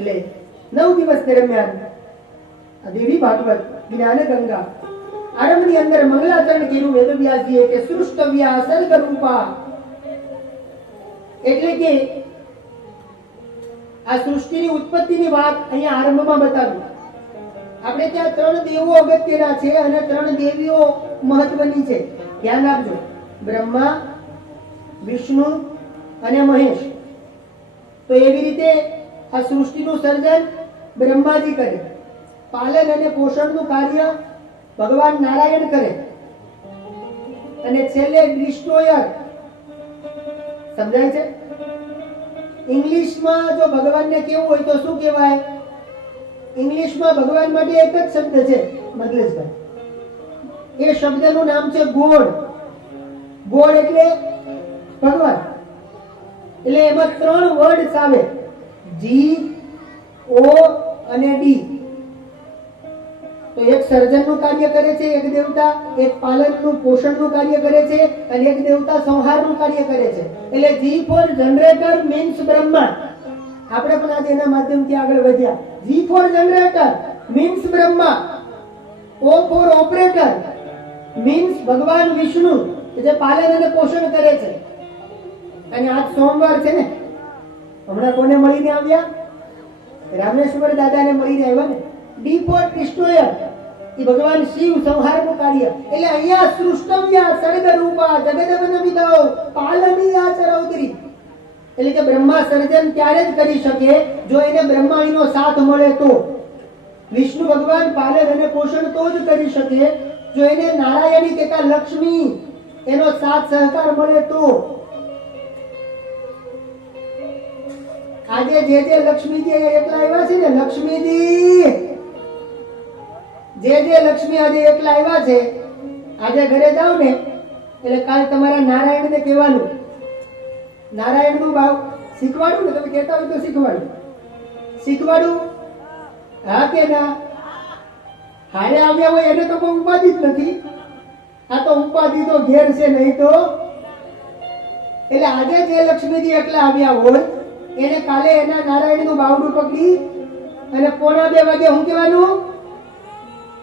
એટલે 9 દિવસ દરમિયાન આ દેવી ભાગવત જ્ઞાન ગંગા આરંભની અંદર મંગલાચરણ કર્યું વેદવ્યાસજીએ કે સૃષ્ટવ્યા સર્ગ રૂપા, એટલે કે આ સૃષ્ટિની ઉત્પત્તિની વાત અહીંયા આરંભમાં બતાવી. આપણે ત્યાં 3 દેવો અગત્યના છે અને 3 દેવીઓ મહત્વની છે. ધ્યાન આપજો, બ્રહ્મા, વિષ્ણુ અને મહેશ. તો એવી રીતે આ સૃષ્ટિનું સર્જન બ્રહ્માજી કરે, પાલન અને પોષણનું કાર્ય ભગવાન નારાયણ કરે, અને છેલ્લે ડિસ્ટ્રોયર. સમજાય છે? ઇંગ્લિશમાં જો ભગવાનને કેવું હોય તો શું કહેવાય? ઇંગ્લિશમાં ભગવાન માટે એક જ શબ્દ છે મગલેશભાઈ, એ શબ્દનું નામ છે ગોડ. ગોડ એટલે ભગવાન. એટલે એમાં 3 વર્ડ્સ આવે, જી, ઓ અને ડી. તો એક સર્જનનું કાર્ય કરે છે એક દેવતા, એક પાલનનું પોષણનું કાર્ય કરે છે, અને એક દેવતા સંહારનું કાર્ય કરે છે. એટલે G for generator means Brahma. આપણે પણ આજે એના માધ્યમથી આગળ વધ્યા. G for generator means Brahma, O for operator means ભગવાન વિષ્ણુ જે પાલન અને પોષણ કરે છે. અને આજ સોમવાર છે ને, હમણાં કોને મળીને આવ્યા? રામેશ્વર દાદાને મળીને આવ્યા ને. ડી ફોર ડિસ્ટ્રોયર, એ ભગવાન શિવ સંહારનું કાર્ય. એટલે અહીંયા સૃષ્ટવ્યા સર્ગ રૂપા જગદવન વિદાઓ પાલની આચરૌદરી. એટલે કે બ્રહ્મા સર્જન ત્યારે જ કરી શકે જો એને બ્રહ્માણીનો સાથ મળે તો. વિષ્ણુ ભગવાન પાલન અને પોષણ તો જ કરી શકે જો એને નારાયણી તથા લક્ષ્મી એનો સાથ સહકાર મળે તો. આજે જે લક્ષ્મીજી એકલા આવ્યા છે ને, લક્ષ્મીજી જે લક્ષ્મી આજે એકલા આવ્યા છે, આજે ઘરે જાવ ને એટલે કાલ તમારા નારાયણને કહેવાનું, નારાયણનું ભાવ શીખવાડું ને, તમે કહેતા હોય તો શીખવાડું. હા કે ના? હારે આવ્યા હોય એને તો કોઈ ઉપાધિ જ નથી. આ તો ઉપાધિ તો ઘેર છે નહીં તો. એટલે આજે જે લક્ષ્મીજી એકલા આવ્યા હોય એને કાલે એના નારાયણનું બાવડું પકડી અને 1:45 વાગે હું કહેવાનું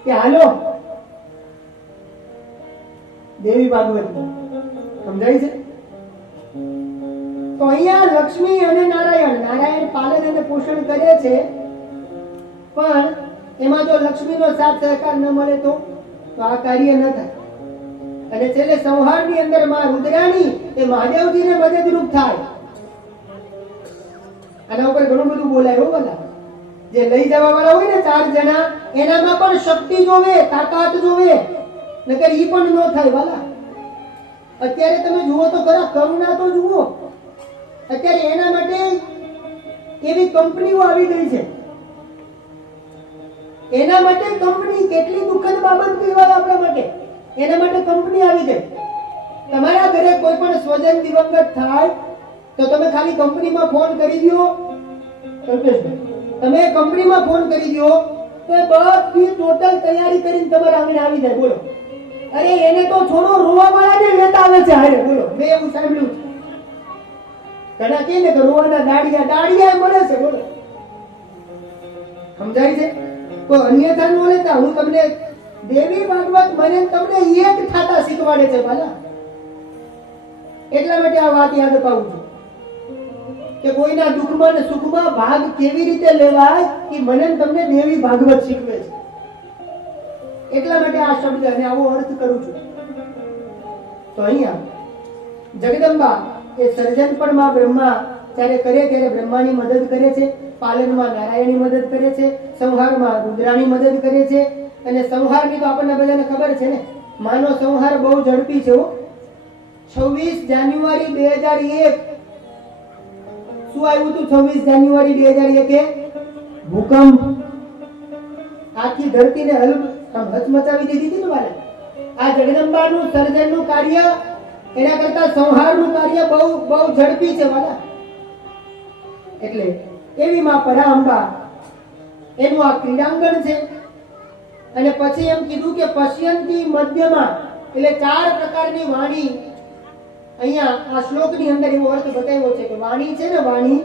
કે હાલો દેવી ભાગવત. સમજાય છે? તો અહીંયા લક્ષ્મી અને નારાયણ પાલન અને પોષણ કરે છે, પણ એમાં જો લક્ષ્મીનો સાથ સહકાર ન મળે તો આ કાર્ય ન થાય. અને છેલ્લે સંહારની અંદર માં રુદ્રાણી એ મહાદેવજીને મદદરૂપ થાય. આના ઉપર ઘણું બધું બોલાય હો બધા. જે લઈ જવા વાળા હોય ને 4 જણા, એનામાં પણ શક્તિ જોવે, તાકાત જોવે, નકર ઈ પણ ન થાય વાલા. અત્યારે તમે જુઓ તો ખરા, કરુણા તો જુઓ. અત્યારે એના માટે એવી કંપનીઓ આવી ગઈ છે. એના માટે કંપની, કેટલી દુઃખદ બાબત કહેવાય આપણા માટે. એના માટે કંપની આવી ગઈ. તમારા ઘરે કોઈ પણ સ્વજન દિવંગત થાય તો તમે ખાલી કંપનીમાં ફોન કરી દો, તમે કંપનીમાં ફોન કરી દો તો એ બધી ટોટલ તૈયારી કરીને તમારા આંગણે આવી જાય. બોલો, અરે એને તો છોડો, રોવા વાળાને લેતા આવે છે હારે. બોલો, મેં એવું સાંભળ્યું છે. ઘણા કહે ને કે રોવાના દાડિયા મળે છે. બોલો, સમજાય છે? કોઈ અન્યથા ન લેતા. હું તમને દેવી ભાગવત મને તમને એક થાતા શીખવાડે છે બાલા. એટલા માટે આ વાત યાદ અપાવું છું કે કોઈના દુઃખમાં ને સુખમાં ભાગ કેવી રીતે લેવાય એ મને તમને દેવી ભાગવત શીખવે છે. એટલા માટે આ શબ્દ અને આવો અર્થ કરું છું. તો અહીંયા જગદંબા એ સર્જન પણ માં બ્રહ્મા ત્યારે કરે ત્યારે બ્રહ્માની મદદ કરે છે, પાલનમાં નારાયણની મદદ કરે છે, સંહારમાં રુદ્રાની મદદ કરે છે. અને સંહારની તો આપણને બધાને ખબર છે ને, માનો સંહાર બહુ ઝડપી છે. 26 જાન્યુઆરી 2001 શું આવ્યું હતું? 26 જાન્યુઆરી 2001 ભૂકંપ. આખી ધરતીને હચમચાવી દીધી હતી. તમારે આ જગદંબાનું સર્જનનું કાર્ય એના કરતા સંહારનું કાર્ય બહુ ઝડપી છે વાલા. એટલે એવી માં પરાંબા એનું આ ક્રીડાંગણ છે. અને પછી એમ કીધું કે પશ્યંતી મધ્યમાં, એટલે 4 પ્રકારની વાણી અહીંયા આ શ્લોકની અંદર એવો અર્થ બતાવ્યો છે કે વાણી છે ને, વાણી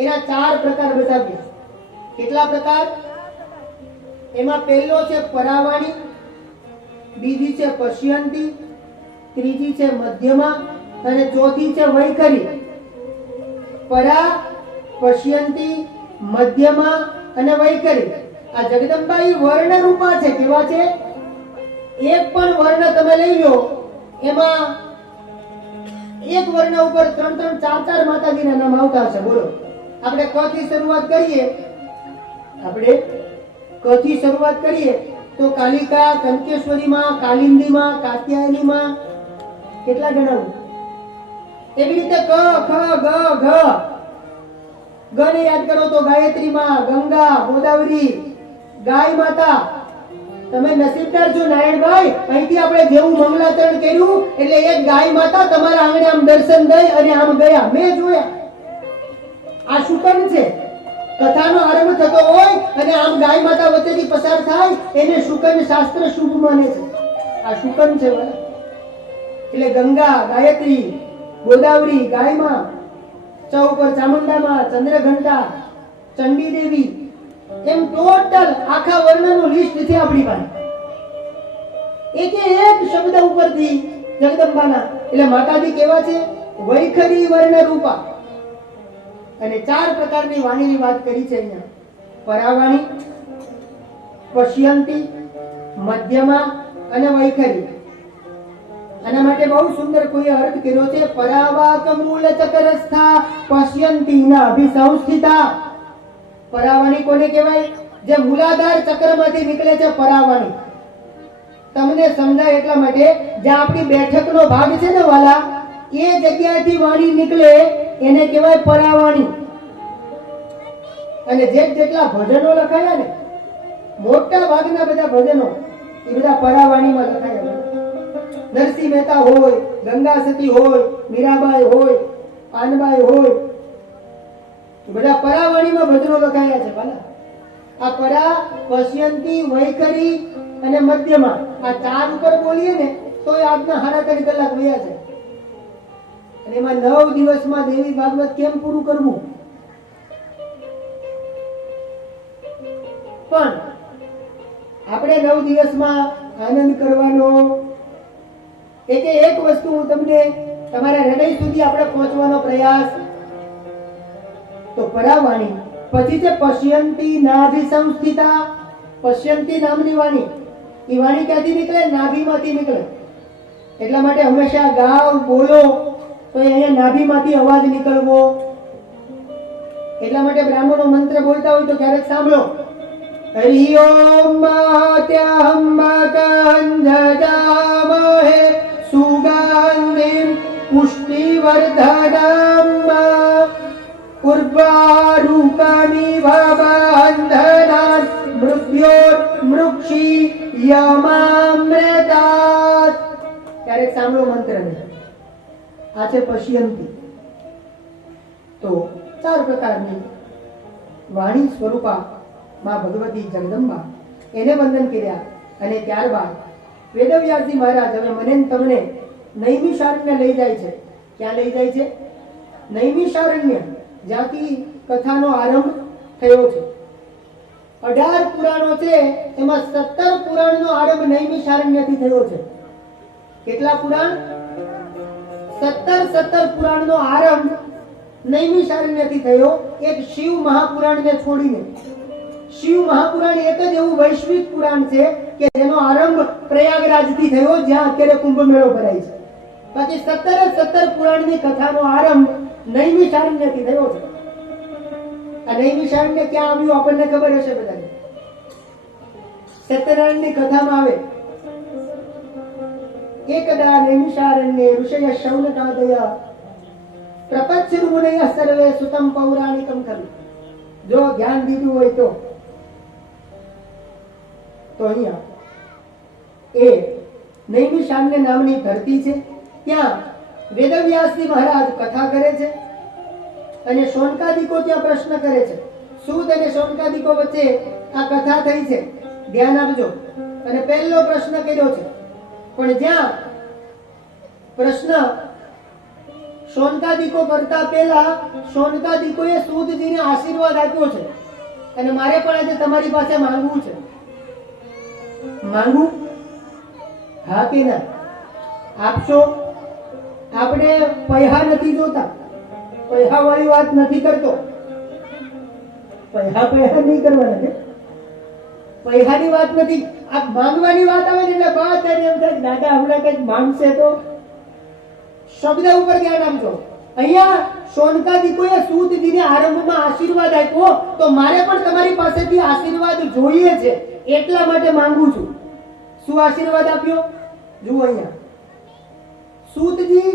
એના 4 પ્રકાર બતાવ્યા. કેટલા પ્રકાર? એમાં પહેલો છે પરાવાણી, બીજી છે પશ્યંતી, ત્રીજી છે મધ્યમા અને ચોથી છે વૈખરી. પરા, પશ્યંતી, મધ્યમા અને વૈખરી આ જગદંબા ઈ વર્ણ રૂપા છે. કેવા છે? એક પણ વર્ણ તમે લઈ લો, એમાં એક વર્ણ ઉપર 3 3 4 4 માતાજીના નામ આવતા હશે. બોલો, આપણે ક થી શરૂઆત કરીએ, તો કાલિકા, કંકેશ્વરીમાં, કાલિંદીમાં, કાત્યાયનીમાં કેટલા ગણાવું? એવી રીતે ક, ખ, ગ, ઘ. ગ ને યાદ કરો તો ગાયત્રીમાં, ગંગા, ગોદાવરી, ગાય માતા. તમે નસીબદાર છો નારાયણભાઈ, અહીંથી આપણે જેવું મંગલાચરણ કર્યું એટલે એક ગાય માતા તમારા આંગણે આમ દર્શન દઈ અને આમ ગયા. મેં જોયા. આ શુકન છે. કથાનો આરંભ થતો હોય અને આમ ગાય માતા વચ્ચેથી પસાર થાય એને શુકન શાસ્ત્ર શુભ માને છે. આ શુકન છે. એટલે ગંગા, ગાયત્રી, ગોદાવરી, ગાયમાં, ચ ઉપર ચામુંડામાં, ચંદ્રઘંટા, ચંડી દેવી, એમ ટોટલ આખા વર્ણનું લિસ્ટ છે આપણી પાસે. એક શબ્દ ઉપરથી જગદંબાના. એટલે માતાજી કેવા છે? વૈખરી વર્ણ રૂપા. અને 4 પ્રકારની વાણીની વાત કરી છે અહીંયા. પરાવાણી, પશ્યંતી, મધ્યમા અને વૈખરી. આના માટે બહુ સુંદર કોઈ અર્થ કર્યો છે. પરાવાક મૂળ ચકરસ્થા પશ્યંતીના અભિસંસ્થિતા. પરાવાણી કોને કહેવાય? જે મૂલાધાર ચક્રમાંથી નીકળે છે પરાવાણી. તમને સમજાય એટલા માટે, જે આપણી બેઠકનો ભાગ છે ને વાલા, એ જગ્યાએથી વાણી નીકળે એને કહેવાય પરાવાણી. અને જેટલા ભજનો લખાયા ને, મોટા ભાગના બધા ભજનો એ બધા પરાવાણીમાં લખાયા. નરસિંહ મહેતા હોય, ગંગા સતી હોય, મીરાબાઈ હોય, પાનબાઈ હોય, બધા પરાવાણીમાં ભજનો લખાયા છે. ભલા આ પરા, પશ્યંતી, વૈખરી અને મધ્યમાં આ 4 ઉપર બોલીએ ને તો આજના 3.5 કલાક વયા છે. અને એમાં 9 દિવસમાં દેવી ભાગવત કેમ પૂરું કરવું? પણ આપણે 9 દિવસમાં આનંદ કરવાનો. એક વસ્તુ હું તમને તમારા હૃદય સુધી આપણે પહોંચવાનો પ્રયાસ. તો પરાવાણી, પછી છે પશ્યંતી નાભિસંસ્થિતા. પશ્યંતી નામની વાણી, એ વાણી ક્યાંથી નીકળે? નાભીમાંથી નીકળે. એટલા માટે હંમેશા ગાવ, બોલો તો અહીંયા નાભીમાંથી અવાજ નીકળવો. એટલા માટે બ્રાહ્મણો મંત્ર બોલતા હોય તો ક્યારેક સાંભળો. હરિ ઓમ માત્યહમ કંજજામહે સુગંધિમ પુષ્ટિવર્ધનમ ઉર્વારુકમિવ બંધનાન મૃત્યોર્મૃક્ષી યમામૃતાત. ક્યારેક સાંભળો મંત્રને. આ છે પશ્યંતી. તો 4 પ્રકારની વાણી સ્વરૂપા માં ભગવતી જગદંબા, એને વંદન કર્યા. અને ત્યારબાદ વેદવ્યાસજી મહારાજ હવે મને તમને નૈમિષારણ્ય લઈ જાય છે. ક્યાં લઈ જાય છે? નૈમિષારણ્ય, જ્યાંથી કથાનો આરંભ થયો છે. 18 પુરાણો છે, એમાં 17 પુરાણનો આરંભ નૈમિષારણ્યથી થયો છે. કેટલા પુરાણ? 17 પુરાણનો આરંભ નૈમિષારણ્યથી થયો. એક શિવ મહાપુરાણને છોડીને. શિવ મહાપુરાણ એક જ એવું વૈશ્વિક પુરાણ છે કે જેનો આરંભ પ્રયાગરાજથી થયો, જ્યાં અત્યારે કુંભ મેળો ભરાય છે. બાકી 17 પુરાણની કથાનો આરંભ નૈમિષારણ્યથી થયો છે. આ નૈમિષારણ્ય ક્યાં આવ્યું આપણને ખબર હશે બધાને. સત્યનારાયણની કથામાં આવે, એકદા નૈમિષારણ્યે ઋષય શૌનકાદય પ્રપચ્છિર્મુનય સર્વે સુતમ પૌરાણિકમ ખલુ. જો ધ્યાન દીધું હોય તો અહીંયા એ નૈમિષારણ્ય નામની ધરતી છે. ત્યાં વેદવ્યાસજી મહારાજ કથા કરે છે અને શૌનકાદિકો ત્યાં પ્રશ્ન કરે છે. સૂત અને શૌનકાદિકો વચ્ચે આ કથા થઈ છે. ધ્યાન આપજો. અને પહેલો પ્રશ્ન કર્યો છે, પણ જ્યાં પ્રશ્ન શૌનકાદિકો કરતા પહેલા શૌનકાદિકોએ સૂતજીને આશીર્વાદ આપ્યો છે. અને મારે પણ આજે તમારી પાસે માંગવું છે. માંગવું? હા કે ના? આપશો? આપણે પૈસા નથી જોતા, પૈસા વાળી વાત નથી કરતો. પૈસા નહીં કરવાના છે, પૈસાની વાત નથી. આ માંગવાની વાત આવે ને એટલે બધાને એમ થાય દાદા હમણાં કઈક માંગશે તો. શબ્દ ઉપર ધ્યાન આપજો. અહીંયા શૌનકાદિકોએ સૂતજીને આરંભમાં આશીર્વાદ આપ્યો, તો મારે પણ તમારી પાસેથી આશીર્વાદ જોઈએ છે, એટલા માટે માંગુ છું. શું આશીર્વાદ આપ્યો? જુઓ અહીંયા સૂતજી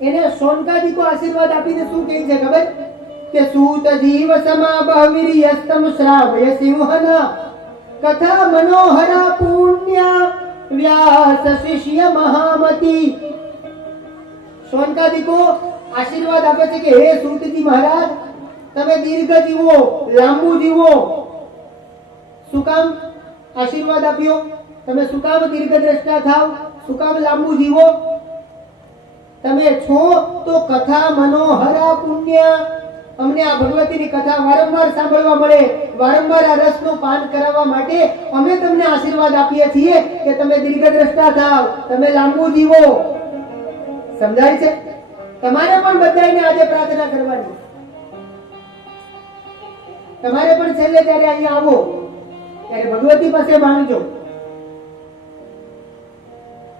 એને શૌનકાદિકો આશીર્વાદ આપીને શું કહે છે ખબર? કે સૂત જીવ સમા બહવીર્યસ્તમ શ્રાવય સિંહના કથા મનોહરા પુણ્ય વ્યાસ શિષ્ય મહામતી. શૌનકાદિકો આશીર્વાદ આપે છે કે હે સૂતજી મહારાજ, તમે દીર્ઘ જીવો, લાંબુ જીવો. શું કામ આશીર્વાદ આપ્યો? તમે શું કામ દીર્ઘ દ્રષ્ટા થાવ? શું કામ લાંબુ જીવો? તમે છો તો કથા મનોહરા પુણ્ય, અમને આ ભગવતીની કથા વારંવાર સાંભળવા મળે, વારંવાર આ રસનું પાન કરાવવા માટે અમે તમને આશીર્વાદ આપીએ છીએ કે તમે દીર્ઘ દ્રષ્ટા થાવ, તમે લાંબુ જીવો. સમજાય છે? તમારે પણ બધાને આજે પ્રાર્થના કરવાની. તમારે પણ છેલ્લે જ્યારે અહીંયા આવો ત્યારે ભગવતી પાસે માંગજો.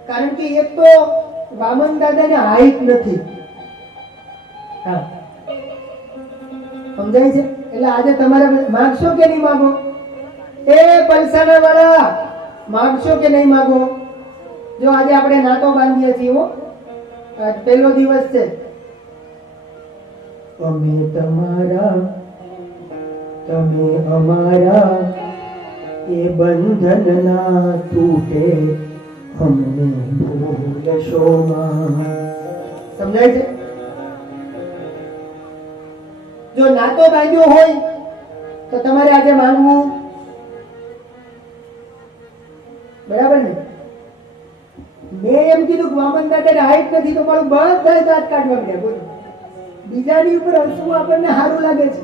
કારણ કે એક તો વામન દાદાને હાઈટ નથી. હા, સમજાય છે? એટલે આજે તમારે માંગશો કે નહીં માંગો? એ પૈસાના વાળા માંગશો કે નહીં માંગો? જો આજે આપણે નાતો બાંધીએ છીએ, આજ પહેલો દિવસ છે. અમે તમારા તમે અમારા, એ બંધન ના તૂટે અમને ભૂલશો માં. સમજાય છે? જો નાતો બાંધ્યો હોય તો તમારે આજે માંગવું. બરાબર ને? મેં એમ કીધું કે વામન દાદા હાઈટ નથી તો મારું બધા દાંત કાઢવા મળ્યા. બોલો, બીજાની ઉપર હસવું આપણને સારું લાગે છે.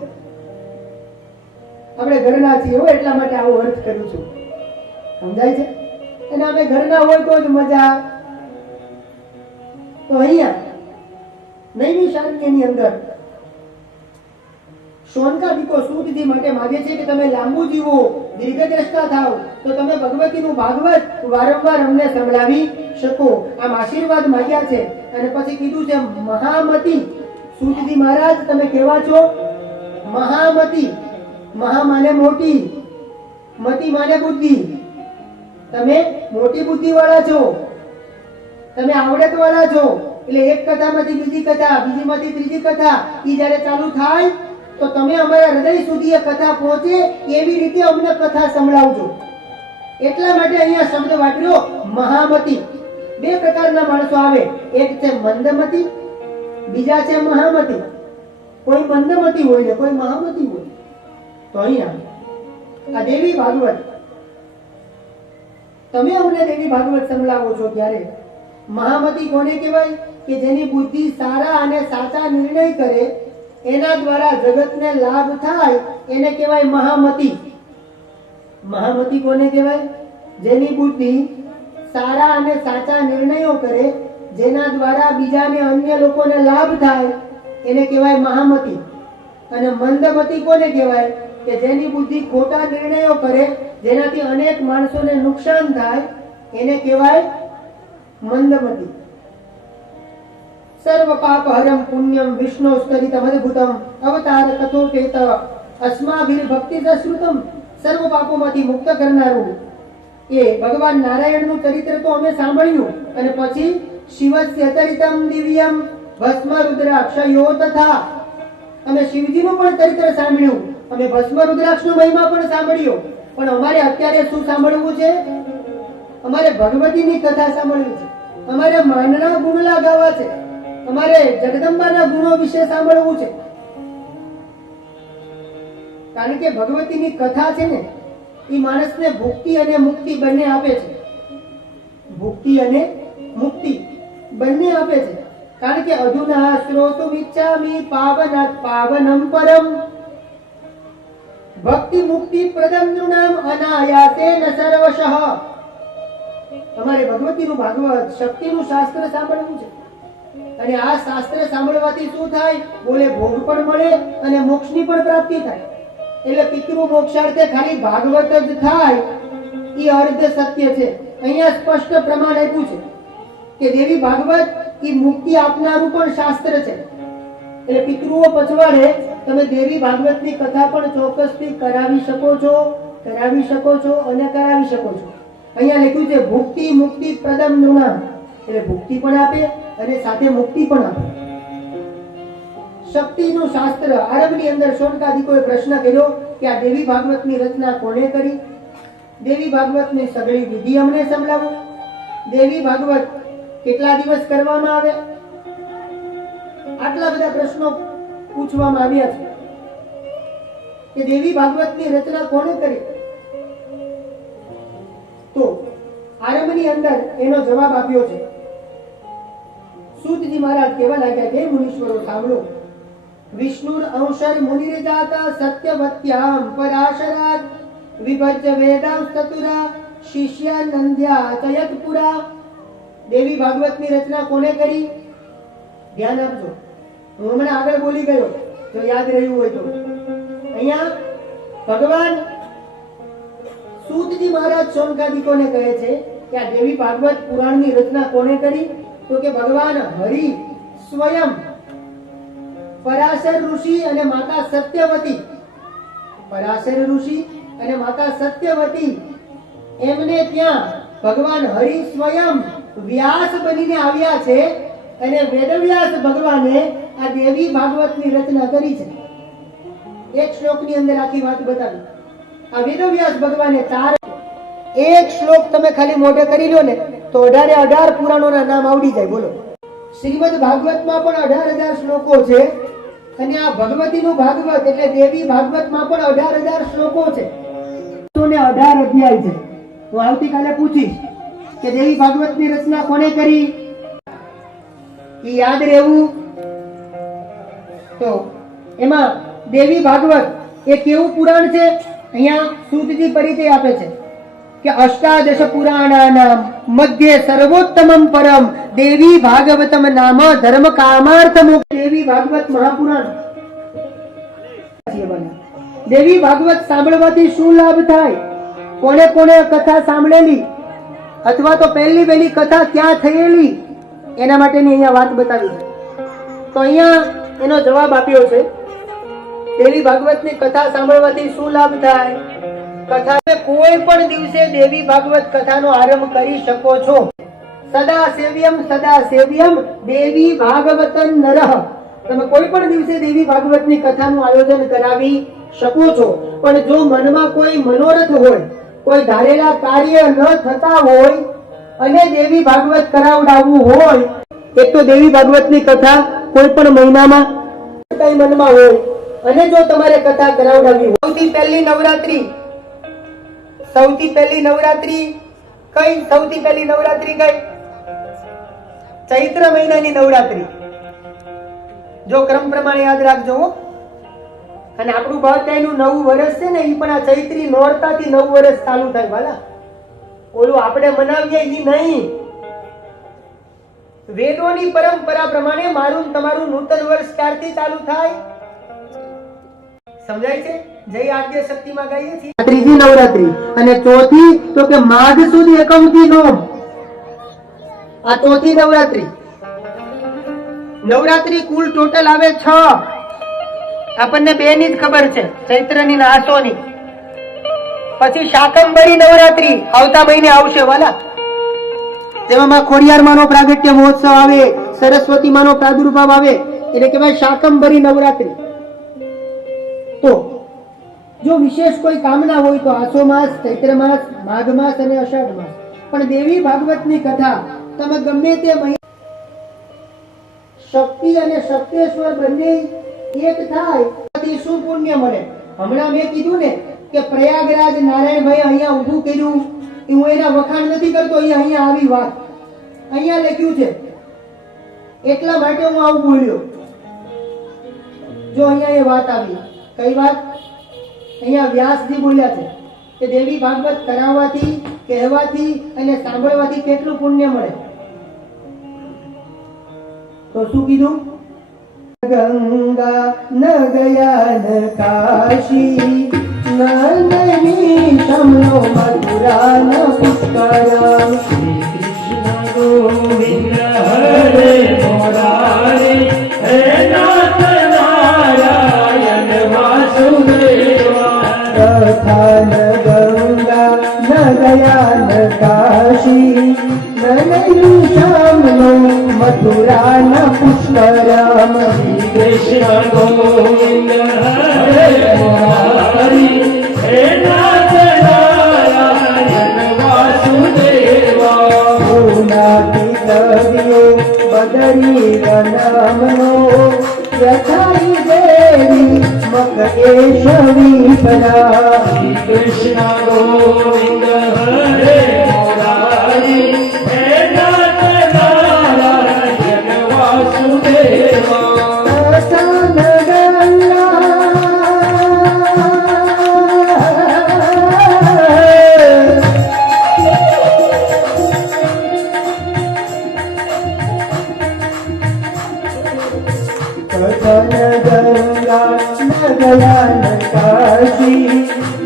આપણે ઘરના છીએ એટલા માટે આવો અર્થ કરું છું. સમજાય છે? અને અમે ઘરના હોય તો જ મજા. તો અહીંયા નૈવી શાંતિની અંદર શૌનકાદિકો સૂતજી માટે માગે છે કે તમે લાંબુ જીવો, દીર્ઘ દ્રષ્ટા થાવ, તો તમે ભગવતીનું ભાગવત વારંવાર અમને સંભળાવી શકો. આમ આશીર્વાદ માંગ્યા છે. અને પછી કીધું છે મહામતી. સૂતજી મહારાજ તમે કેવા છો? મહામતી. મહા માને મોટી, મતી માને બુદ્ધિ. તમે મોટી બુદ્ધિ વાળા છો, તમે આવડત વાળા છો. એટલે એક કથામાંથી બીજી કથા, બીજીમાંથી ત્રીજી કથા, ઈ જ્યારે ચાલુ થાય તો તમે અમારા હૃદય સુધી એ કથા પહોંચે એવી રીતે અમને કથા સંભળાવજો. એટલા માટે અહીંયા શબ્દ વાપર્યો મહામતી. બે પ્રકારના માણસો આવે, એક છે મંદમતી, બીજા છે મહામતી. કોઈ મંદમતી હોય ને કોઈ મહામતી હોય. તો અહીંયા આ દેવી ભાગવત, તમે અમને દેવી ભાગવત સંભળાવો છો ત્યારે મહામતી કોને કહેવાય? કે જેની બુદ્ધિ સારા અને સાચા નિર્ણય કરે, એના દ્વારા જગતને લાભ થાય, એને કહેવાય મહામતી. મહામતી કોને કહેવાય? જેની બુદ્ધિ સારા અને સાચા નિર્ણયો કરે, જેના દ્વારા બીજાને અન્ય લોકોને લાભ થાય, એને કહેવાય મહામતી. અને મંદમતી કોને કહેવાય? કે જેની બુદ્ધિ ખોટા નિર્ણયો કરે, જેનાથી અનેક માણસોને નુકસાન થાય, એને કહેવાય મંદમતી. સર્વ પાપ હરમ પુણ્યમ વિષ્ણુ સ્તરિતમ અદ્ભુતમ અવતાર તથોપેત અસ્માભિર ભક્તિ શ્રુતમ. સર્વ પાપોમાંથી મુક્ત કરનારું એ ભગવાન નારાયણનું ચરિત્ર તો અમે સાંભળ્યું, અને પછી શિવસ્ય ચરિતમ દિવ્યમ ભસ્મ રુદ્રાક્ષયો તથા, અમે શિવજીનું પણ ચરિત્ર સાંભળ્યું, અમે ભસ્મ રુદ્રાક્ષનો મહિમા પણ સાંભળ્યો. પણ અમારે અત્યારે શું સાંભળવું છે? અમારે ભગવતીની કથા સાંભળવી છે, અમારે માનના ગુણલા ગાવા છે, અમારે જગદંબાના ગુણો વિશે સાંભળવું છે. કારણ કે ભગવતીની કથા છે ને, એ માણસને ભુક્તિ અને મુક્તિ બંને આપે છે. ભુક્તિ અને મુક્તિ બંને આપે છે. કારણ કે અધુના શ્રોતુમ ઇચ્છામિ પાવનાત પાવનમ પરમ. ભક્તિ મુક્તિ પ્રદમ નામ અનાયાસેન સર્વશઃ. તમારે ભગવતીનું ભાગવત શક્તિનું શાસ્ત્ર સાંભળવું છે અને આ શાસ્ત્ર સાંભળવાથી શું થાય? બોલે ભોગ પણ મળે અને મોક્ષની પણ પ્રાપ્તિ થાય. એટલે પિતૃ મોક્ષાર્થે ખાલી ભાગવત જ થાય એ અર્ધ સત્ય છે. અહીંયા સ્પષ્ટ પ્રમાણ આપ્યું છે કે દેવી ભાગવત એ મુક્તિ આપનારું પણ શાસ્ત્ર છે. એટલે પિતૃઓ પછવાડે તમે દેવી ભાગવતની કથા પણ ચોક્કસથી કરાવી શકો છો અને કરાવી શકો છો. અહીંયા લખ્યું છે ભુક્તિ મુક્તિ પ્રદમ નુના, એટલે ભુક્તિ પણ આપે અને સાથે મુક્તિ પણ આપે. શક્તિનું શાસ્ત્ર આરંભની અંદર શોનકાદિકોએ પ્રશ્ન કર્યો કે આ દેવી ભાગવતની રચના કોણે કરી? દેવી ભાગવતની સગળી વિધિ અમને સમજાવો. દેવી ભાગવત કેટલા દિવસ કરવામાં આવે? આટલા બધા પ્રશ્નો પૂછવામાં આવ્યા છે કે દેવી ભાગવતની રચના કોણે કરી? તો આરંભની અંદર એનો જવાબ આપ્યો છે. સૂતજી મહારાજ કહેવા લાગ્યા કે મુનીશ્વરો સાંભળો. વિષ્ણુર અંશર મુનિર જાતા સત્યવત્યામ પરાશરાત વિભજ્ય વેદાં ચતુરા શિષ્યા નંદ્યા ચયતપુરા. દેવી ભાગવતની રચના કોને કરી? ધ્યાન આપજો, હું હમણાં આગળ બોલી ગયો, જો યાદ રહ્યું હોય તો. અહીંયા ભગવાન સૂતજી મહારાજ શૌનકાદિકોને કહે છે કે આ દેવી ભાગવત પુરાણની રચના કોને કરી? તો કે ભગવાન હરિ સ્વયં પરાશર ઋષિ અને માતા સત્યવતી, પરાશર ઋષિ અને માતા સત્યવતી એમને ત્યાં ભગવાન હરિ સ્વયં વ્યાસ બનીને આવ્યા છે અને વેદવ્યાસ ભગવાને આ દેવી ભાગવતની રચના કરી છે. એક શ્લોકની અંદર આખી વાત બતાવી. આ વેદવ્યાસ ભગવાને એક શ્લોક તમે ખાલી મોઢે કરી લો ને તો 18 પુરાણોના નામ આવડી જાય. બોલો, શ્રીમદ ભાગવતમાં પણ 18,000 શ્લોકો છે અને આ ભગવતીનું ભાગવત એટલે દેવી ભાગવતમાં પણ 18,000 શ્લોકો છે અને 18 અધ્યાય છે. હું આવતીકાલે પૂછીશ કે દેવી ભાગવતની રચના કોને કરી, એ યાદ રહેવું. તો એમાં દેવી ભાગવત એ કેવું પુરાણ છે? અહીંયા સૂતજી પરિચય આપે છે કે અષ્ટાદશ પુરાણાનામ મધ્ય સર્વોત્તમમ પરમ દેવી ભાગવતમ નામ ધર્મ કામાર્થ મોક્ષ. દેવી ભાગવત મહાપુરાણ. દેવી ભાગવત સાંભળવાથી શું લાભ થાય? કોને કોને કથા સાંભળેલી અથવા તો પહેલી કથા ક્યાં થયેલી એના માટેની અહીંયા વાત બતાવી છે. તો અહીંયા એનો જવાબ આપ્યો છે. દેવી ભાગવતની કથા સાંભળવાથી શું લાભ થાય? કથા કોઈ પણ દિવસે દેવી ભાગવત કથાનો આરંભ કરી શકો છો. સદા સેવ્યમ દેવી ભાગવતન નરઃ. તમે કોઈ પણ દિવસે દેવી ભાગવતની કથાનું આયોજન કરાવી શકો છો. પણ જો મનમાં કોઈ મનોરથ હોય, કોઈ ધારેલા કાર્ય ન થતા હોય અને દેવી ભાગવત કરાવડાવવું હોય, એક તો દેવી ભાગવતની કથા કોઈ પણ મહિનામાં કઈ મનમાં હોય અને જો તમારે કથા કરાવડાવવી હોય, સૌથી પહેલી નવરાત્રી કઈ? સૌથી પહેલી નવરાત્રી કઈ? ચૈત્ર મહિનાની નવરાત્રી. જો ક્રમ પ્રમાણે યાદ રાખજો. અને આપણું બધાનું નવું વર્ષ છે ને, એ પણ આ ચૈત્રી નોરતાથી નવું વર્ષ ચાલુ થાય. વાલા, ઓલું આપણે મનાવીએ એ નહીં. વેદોની પરંપરા પ્રમાણે મારું તમારું નૂતન વર્ષ ક્યારથી ચાલુ થાય? સમજાય છે? જય આદ્ય શક્તિમાં ગાઈએ છીએ. ત્રીજી નવરાત્રી અને ચોથી તો કે માઘ સુદ એકમથી નોમ. આ ચોથી નવરાત્રી. નવરાત્રી કુલ ટોટલ આવે 6. આપણને 2 ની જ ખબર છે, ચૈત્રની ને આસોની. પછી શાકંભરી નવરાત્રી આવતા મહિને આવશે વાલા. જેમાં ખોડિયાર માનો પ્રાગટ્ય મહોત્સવ આવે, સરસ્વતી માનો પ્રાદુર્ભાવ આવે, એટલે કહેવાય શાકંભરી નવરાત્રી. તો જો વિશેષ કોઈ કામના હોય તો આસો માસ, ચૈત્ર માસ, માઘ માસ અને અષાઢ માસ. પણ દેવી ભાગવતની કથા તમે ગમે તે શક્તિ અને શક્તેશ્વર બંને એક થાય શું પુણ્ય મળે? હમણાં મેં કીધું ને કે પ્રયાગરાજ નારાયણભાઈ અહીંયા ઊભું કર્યું, હું એના વખાણ નથી કરતો. અહીંયા આવી વાત અહીંયા લખ્યું છે એટલા માટે હું આવું બોલ્યો. જો અહીંયા એ વાત આવી, કઈ વાત? અહીંયા વ્યાસજી બોલ્યા છે કે દેવી ભાગવત કરાવવાથી, કહેવાથી અને સાંભળવાથી કેટલું પુણ્ય મળે. તો શું કીધું? ગંગા ન ગયા ન કાશી ન નહીં સમનો મથુરા ન પુષ્કરમ. શ્રી કૃષ્ણ ગોવિંદ હરે મુરારી હે નાથ નારાયણ વાસુદેવા. તથા ન ગંગા ન ગયા ન કાશી ન નહીં સમનો મથુરા ન પુષ્કરમ. શ્રી કૃષ્ણ ગોવિંદ હરે મુરારી હે નાથ નારાયણ વાસુદેવા. પૂનાથી દરિયો બદરી વનમનો યથાઈ દેવી મકએશવી પરા. શ્રી કૃષ્ણ ગોવિંદ હરે મુરારી હે નાથ નારાયણ વાસુદેવા. તથા ન ગંગા ન ગયા ન કાશી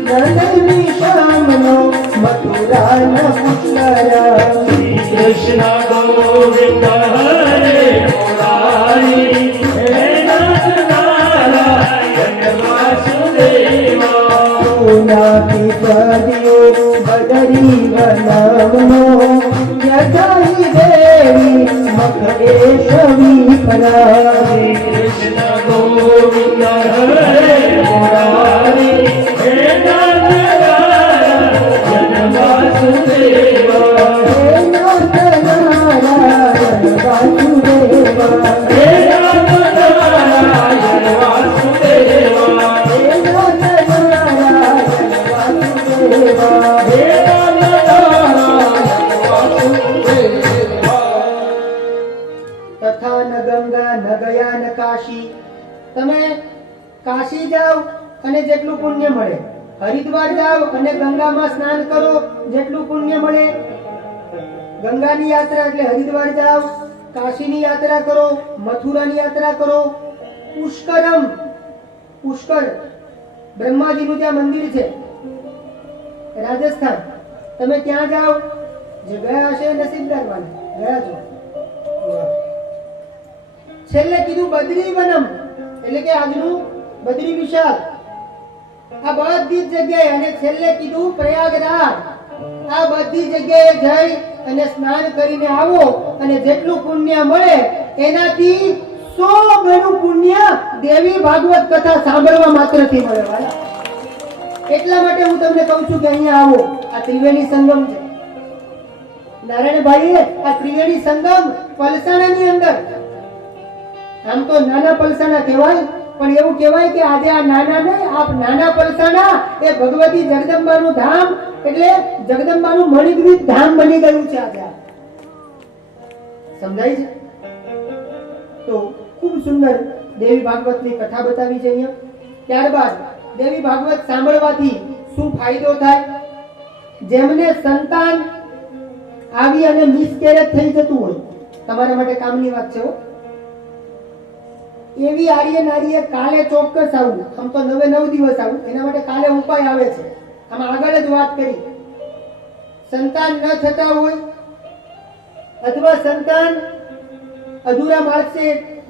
ન નહીં શામનો મથુરા ન પુષ્કરમ. શ્રી કૃષ્ણ ગોવિંદ હરે મુરારી હે નાથ નારાયણ વાસુદેવા. પૂનાથી દરિયો બદરી વનમનો યથાઈ દેવી મકએશવી પરા. શ્રી કૃષ્ણ ગોવિંદ હરે મુરારી હે નાથ નારાયણ વાસુદેવા. હે નાથ નારાયણ વાસુદેવા. હે નાથ નારાયણ વાસુદેવા. હે નાથ નારાયણ વાસુદેવા. હે નાથ નારાયણ વાસુદેવા. તથા ન ગંગા ન ગયા ન કાશી. તમે કાશી જાઓ અને જેટલું પુણ્ય મળે, હરિદ્વાર જાઓ અને ગંગામાં સ્નાન કરો જેટલું પુણ્ય મળે. ગંગાની યાત્રા એટલે હરિદ્વાર જાઓ, કાશીની યાત્રા કરો, મથુરાની યાત્રા કરો. પુષ્કરમ, પુષ્કર બ્રહ્માજીનું ત્યાં મંદિર છે રાજસ્થાન. તમે ત્યાં જાઓ, જે ગયા હશે નસીબદાર વાળા ગયા છો. છેલ્લે કીધું બદ્રી વનમ એટલે કે આજનું બદ્રી વિશાલ. આ બધી જ જગ્યાએ, અને છેલ્લે કીધું પ્રયાગરાજ. આ બધી જગ્યાએ જઈ અને સ્નાન કરીને આવો અને જેટલું પુણ્ય મળે એનાથી 100 ગણું પુણ્ય દેવી ભાગવત કથા સાંભળવા માત્રથી મળે વાલા. એટલા માટે હું તમને કહું છું કે અહીંયા આવો. આ ત્રિવેણી સંગમ છે નારાયણભાઈ. આ ત્રિવેણી સંગમ પલસાણાની અંદર. આમ તો નાના પલસાણા કહેવાય, પણ એવું કહેવાય કે આજે આ નાના નહીં, આ નાના પલસાણા એ ભગવતી જગદંબાનું ધામ એટલે જગદંબાનું મણિદ્વીપ ધામ બની ગયું છે આજે. સમજાય છે? તો ખૂબ સુંદર દેવી ભાગવતની કથા બતાવી છે અહીંયા. ત્યારબાદ દેવી ભાગવત સાંભળવાથી શું ફાયદો થાય? જેમને સંતાન આવી અને મિસકેરેજ થઈ જતું હોય, તમારા માટે કામની વાત છે હો. એવી આર્ય નારીએ કાલે ચોક્કસ આવું. આમ તો 9 દિવસ આવું, એના માટે કાલે ઉપાય આવે છે. આમાં આગળ જ વાત કરી. સંતાન ન થતા હોય અથવા સંતાન અધૂરા માર્ગસે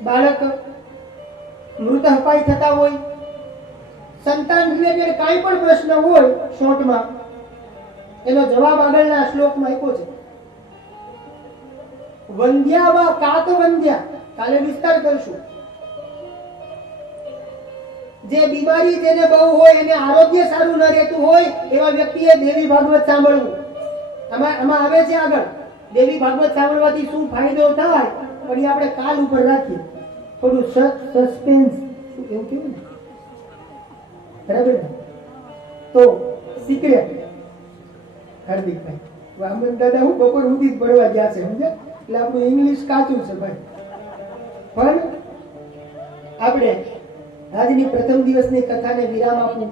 બાળક મૃત અપાય થતા હોય, સંતાન રિલેટેડ કાંઈ પણ પ્રશ્ન હોય શોર્ટમાં, એનો જવાબ આગળના શ્લોકમાં આપ્યો છે. વંધ્યા વા કાત વંધ્યા, કાલે વિસ્તાર કરશું. જે બીમારી જેને બહુ હોય, એને આરોગ્ય સારું ન રહેતું હોય, એવા વ્યક્તિએ દેવી ભાગવત સાંભળવું. આમાં આવે છે આગળ દેવી ભાગવત સાંભળવાથી શું ફાયદો થાય, પણ એ આપણે કાલ ઉપર રાખીએ. થોડું સસ્પેન્સ એવું કેવું ને, બરાબર ને? તો સિક્રેટ હાર્દિકભાઈ વામન દાદા હું બપોર સુધી જ ભણવા ગયા છે, સમજ્યા? એટલે આપણું ઇંગ્લિશ કાચું છે ભાઈ. પણ આપણે આજની પ્રથમ દિવસની કથાને વિરામ આપું.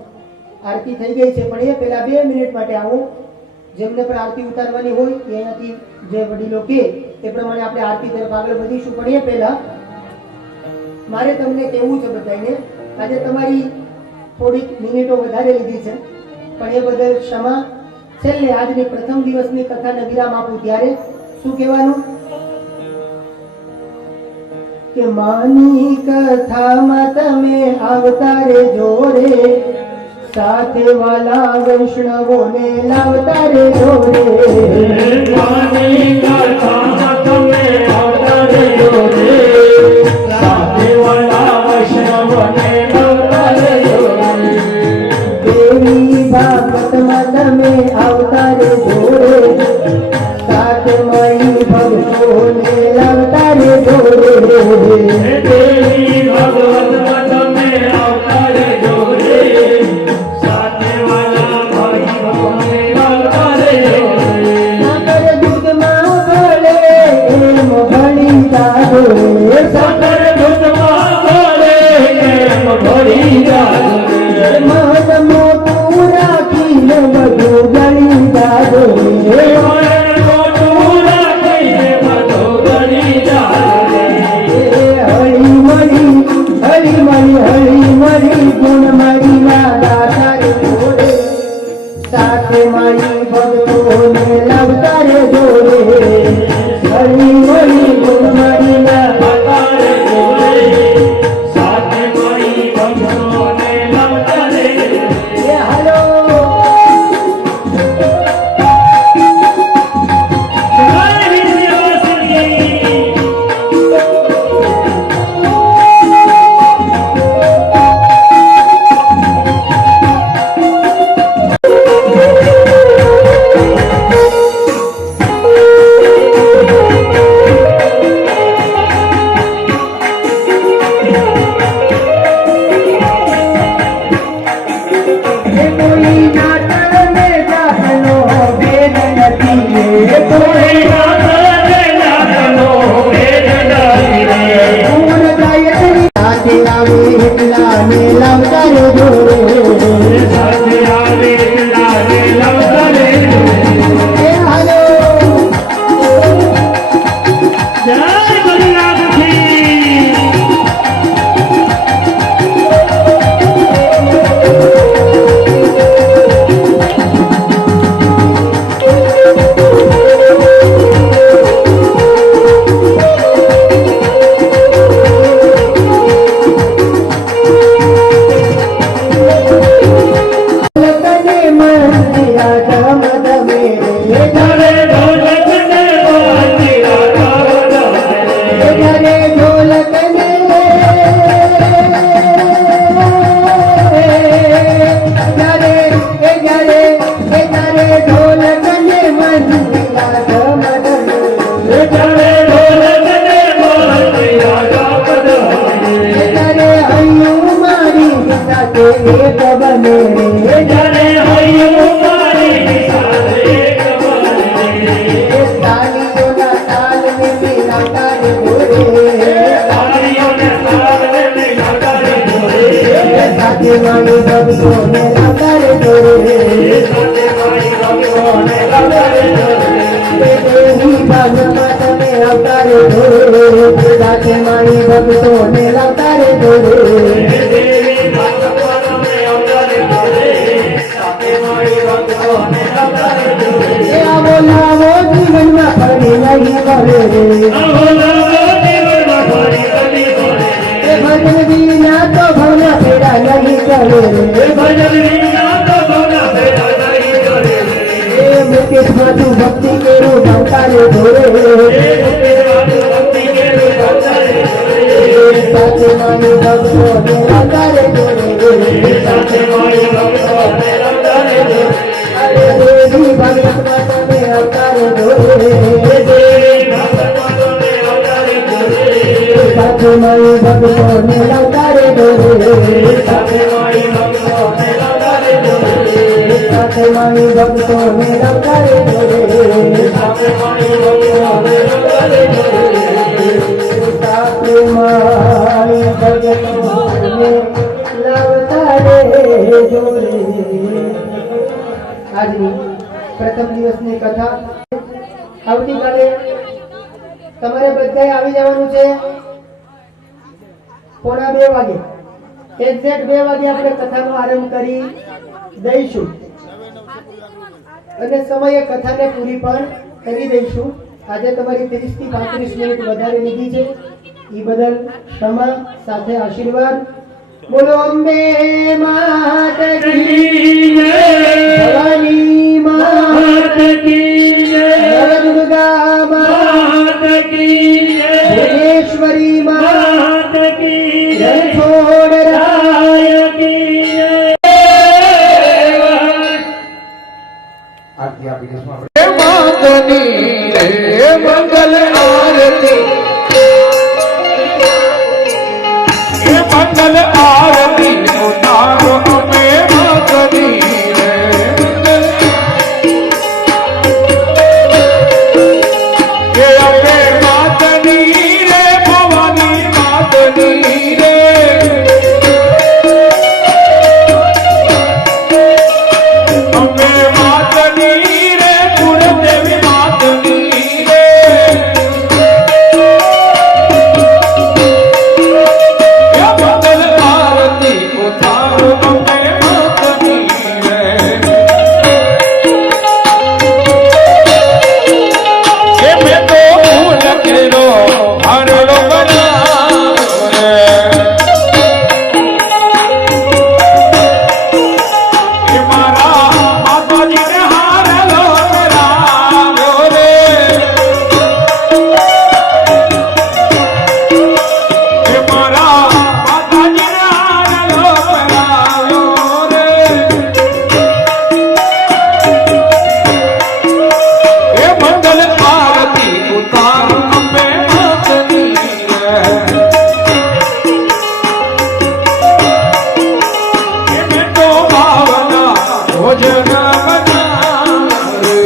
આરતી થઈ ગઈ છે, પણ એ પહેલા 2 મિનિટ માટે આવું. જેમને પણ આરતી ઉતારવાની હોય એ અહીંયાથી જે વડીલો કે એ પ્રમાણે આપણે આરતી તરફ આગળ વધીશું. પણ એ પહેલા મારે તમને કહેવું છે બધાને, આજે તમારી થોડીક મિનિટો વધારે લીધી છે, પણ એ બદલ ક્ષમા. છેલ્લે આજની પ્રથમ દિવસની કથાને વિરામ આપું ત્યારે શું કહેવાનું કે માની કથામાં તમે આવતા રે જોડે, સાથે વાલા વૈષ્ણવોને લાવતા રે જોડે. માની કથામાં તમે આવતા રહેજો રે, સાથે વાલા વૈષ્ણવોને લાવતા રહેજો રે. દેવી ભાગવતમાં તમે આવતા રે જોડે, સાથે મળી ભક્તોને લાવતા રે જોડે. દેવી ભગવતમાં તમે આવતા રહેજો રે, સાથે વાલા ભાઈ ભક્તોને લાવતા રહેજો રે. સાકર દૂધમાં ભળે એમ ભળી જાગો, સાકર દૂધમાં ભળે એમ ભળી જાજો રે. મહદ મોટું રાખીને બધું ગળી જાગો. મરણ મોટું રાખીને બધું ગળી જાજો રે. હળી મળી ગુણ મળી વાલા તારે જોડે, સાથે મળી ભક્તોને લાવતા રે જોડે. હળી મળી ગુણ મળી આવતા રહેજો રે, સાથે મળી ભક્તોને લાવતા રહેજો રે. હાલો જય વિંધ્યાવાસિની. કોઈ નાટક ને જાતનો ભેદ નથી, કોઈ નાથને નાથનો ભેદ નથી રે. ગુણ ગાયત્રી સાથે આવે એટલા ને લાવતા રે જોડે. સાથે આવે લાગે લાવતા રહેજો રે. હાલો જય બલિરામજી. લખને મંદિરા ધમ ધમે રે, ધરે ઢોલકને વાંદિરા ગાવત રે. ઘરે ઢોલકને ઘરે ઢોલકને મંદિરા ધમ ધમે. ધરે ઢોલકને વાંદિરા ગાવત રે. ત્યારે હૈયું મારી સાથે એક બને રે. ધરે હૈયું મારી સાથે એક બને રે. તાલીઓના તાલને મિલાવતા રે જોડે. તાળીઓને તાળને મિલાવતા રહેજો રે. સાથે મારી ભક્તોને લાવતા રે જોડે. સાથે મારી ભક્તોને લાવતા રહેજો રે. દેવી ભાગમાં તમે આવતા રે જોડે, સાથે મારી ભક્તોને લાવતા રે જોડે. દેવી ભાગવત તમે આવતા રહેજો રે, સાથે મારી ભક્તોને લાવતા રહેજો રે. એ આવો લાવો જીવનમાં ફરી નહીં ભરે રે. આવો લાવો જીવનમાં ફરી કદી ભરે એ રે. ભજન વિના તો ભવના ફેરા નહીં કરે રે. ભજન વિના તો ભવના ફેરા નહીં કરે રે. એ મુકેશમાં તું ભક્તિ કેરું ઢંકા રે જોડે. એ રૂપેવાનું ભક્તિ કેરું ગાતા રહેજો રે. સાથે મારી ભક્તોને લાવતા રે જોડે. સાથે મારી ભક્તોને લાવતા રહેજો રે. અરે દેવી ભાગવતમાં તમે આવતા રે જોડે. દેવી ભાગવત તમે આવતા રહેજો રે. સાથે મારી ભક્તોને લાવતા રે જોડે. સાથે મારી ભક્તોને લાવતા રહેજો રે. સાથે મારી ભક્તોને લાવતા રે જોડે. સાથે મારી ભક્તોને લાવતા રહેજો રે. સાથે મારી ભક્તોને લાવતા રે જોડે. આજની પ્રથમ દિવસની કથા. આવતીકાલે તમારે બધાએ આવી જવાનું છે 1:45 વાગે. એક્ઝેક્ટ 2 વાગે આપણે કથાનો આરંભ કરી દઈશું અને સમયે કથાને પૂરી પણ કરી દઈશું. આજે તમારી 30 થી 35 મિનિટ વધારે લીધી છે, એ બદલ ક્ષમા, સાથે આશીર્વાદ. બોલો અંબે માત કી જય, ભવાની માત કી જય, નવદુર્ગા માત કી જય, ભુવનેશ્વરી માત કી જય, રણછોડ રાય કી જય. આરતી આપી દઈશું આપણે. માંગની રે મંગલ આરતી, એ મંગલ આરતી ઉતારો અમે માંગની રે. એ અમે માતની રે, ભવાની માતની રે. અમે માતની રે, કુળદેવી માતની રે. એ મંગલ આરતી ઉતારો અમે માતની રે. એ મેં તો ફૂલ કેરો હરડો બનાવ્યો રે. એ મારા માતાજીને હારલો કરાવ્યો રે. એ મારા માતાજીને હારલો કરાવ્યો રે. એ મંગલ આરતી ઉતારો અમે માતની રે. એ મેં તો ભાવના ભોજન બનાવ્યા રે.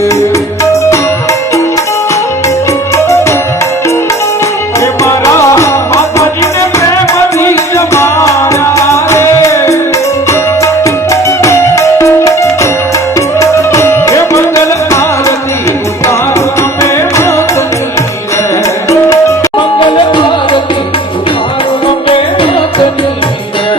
એ મારા માતાજીને પ્રેમથી જમાડ્યા રે. એ મંગલ આરતી ઉતારો અમે માતની રે. મંગલ આરતી ઉતારો અમે માતની રે.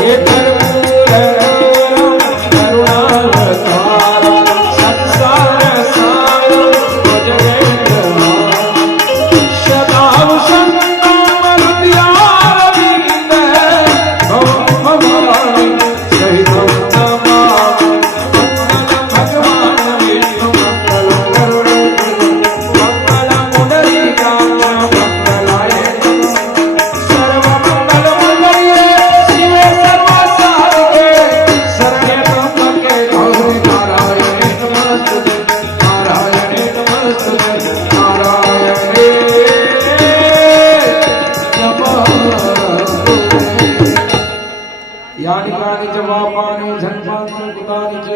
એ કર્પૂરમ કરુણાવતારમ સંસાર સારમ ભજવેન્દ્રમ સદા સંતમ હૃદયારવિંદ ભવાની સહિતમ નમામિ. મંગલમ ભગવાન વિષ્ણુ મંગલમ ગરુડધ્વજ મંગલમ પુંડરીકાક્ષ મંગલાય નમઃ. સર્વમંગલમંગલ્યે શિવે સર્વસાધિકે શરણ્યે ત્ર્યંબકે ગૌરી નારાયણે નમસ્તુતે. નારાયણે નમસ્તુતે. નારાયણે નમસ્તુતે. યાની કાની ચ વાપાની જન્માંતર કૃતાની ચ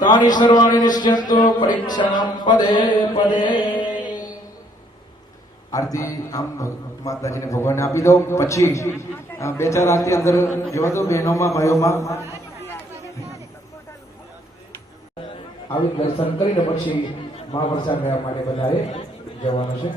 તાની સર્વાણી નિશ્ચિંતો પરીક્ષામ પદે પદે. આરતી આમ માતાજીને ભગવાનને આપી દો. પછી 2-4 આરતી અંદર જોવા દો બહેનોમાં ભાઈઓમાં આવી દર્શન કરીને પછી મહાપ્રસાદ મેળવવા માટે બધાએ જવાનું છે.